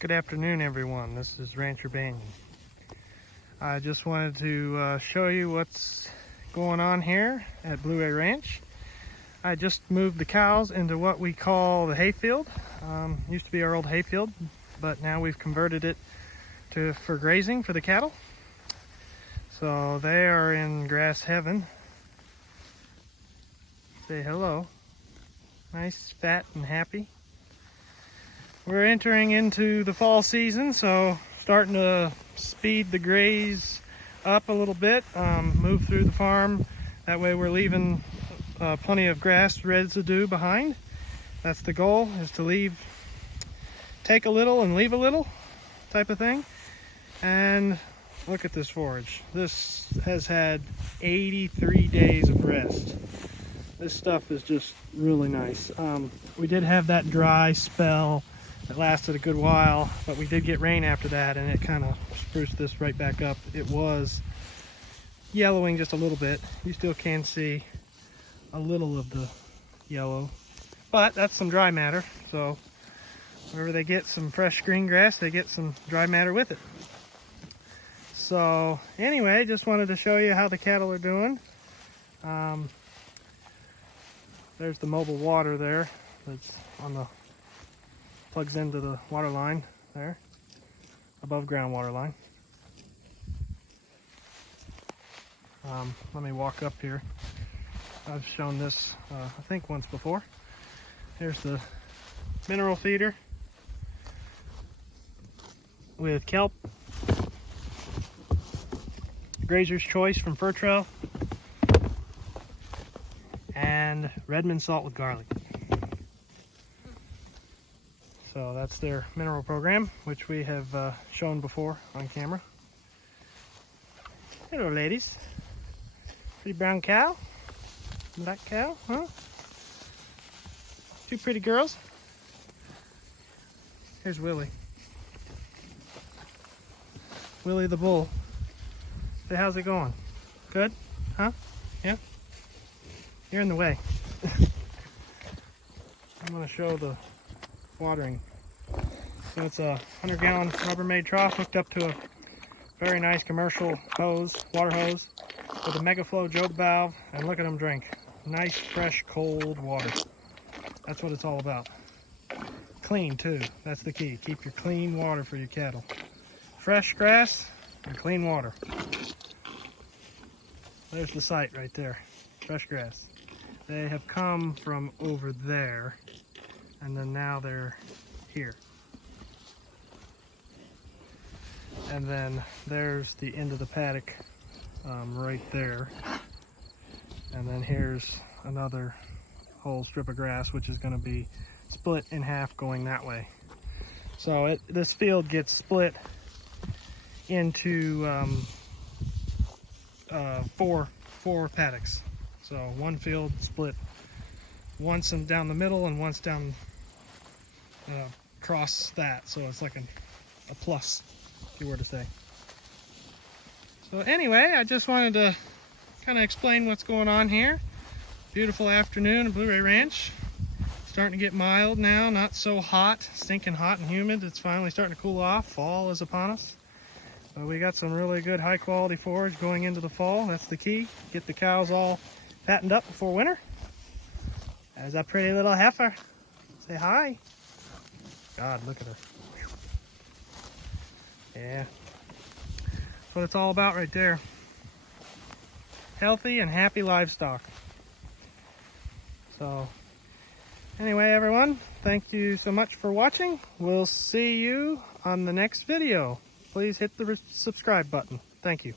Good afternoon, everyone. This is Rancher Banyon. I just wanted to show you what's going on here at Blue Ray Ranch. I just moved the cows into what we call the hayfield. Used to be our old hayfield, but now we've converted it for grazing for the cattle. So they are in grass heaven. Say hello. Nice, fat, and happy. We're entering into the fall season, so starting to speed the graze up a little bit, move through the farm. That way we're leaving plenty of grass residue behind. That's the goal, is to take a little and leave a little type of thing. And look at this forage. This has had 83 days of rest. This stuff is just really nice. We did have that dry spell that lasted a good while, but we did get rain after that, and it kind of spruced this right back up. It was yellowing just a little bit. You still can see a little of the yellow, but that's some dry matter. So wherever they get some fresh green grass, they get some dry matter with it. So anyway, just wanted to show you how the cattle are doing. There's the mobile water there. That's on the plugs into the water line there, above ground water line. Let me walk up here. I've shown this I think once before. Here's the mineral feeder with kelp, Grazer's Choice from Fur Trail, and Redmond salt with garlic. So that's their mineral program, which we have shown before on camera. Hello, ladies. Pretty brown cow, black cow, huh? Two pretty girls. Here's Willie. Willie the bull. Say, how's it going? Good? Huh? Yeah? You're in the way. I'm going to show the watering. So it's a 100-gallon Rubbermaid trough hooked up to a very nice commercial hose, water hose, with a Megaflow job valve, and look at them drink. Nice, fresh, cold water. That's what it's all about. Clean, too. That's the key. Keep your clean water for your cattle. Fresh grass and clean water. There's the site right there. Fresh grass. They have come from over there, and then now they're here. And then there's the end of the paddock right there. And then here's another whole strip of grass, which is going to be split in half going that way. So this field gets split into four paddocks. So one field split once down the middle and once down across that. So it's like a plus, if you were to say. So anyway, I just wanted to kind of explain what's going on here. Beautiful afternoon at Blue Ray Ranch. Starting to get mild now, not so hot, stinking hot and humid. It's finally starting to cool off. Fall is upon us. We got some really good high quality forage going into the fall. That's the key. Get the cows all fattened up before winter. There's a pretty little heifer. Say hi. God, look at her. Yeah. That's what it's all about right there. Healthy and happy livestock. So, anyway, everyone, thank you so much for watching. We'll see you on the next video. Please hit the subscribe button. Thank you.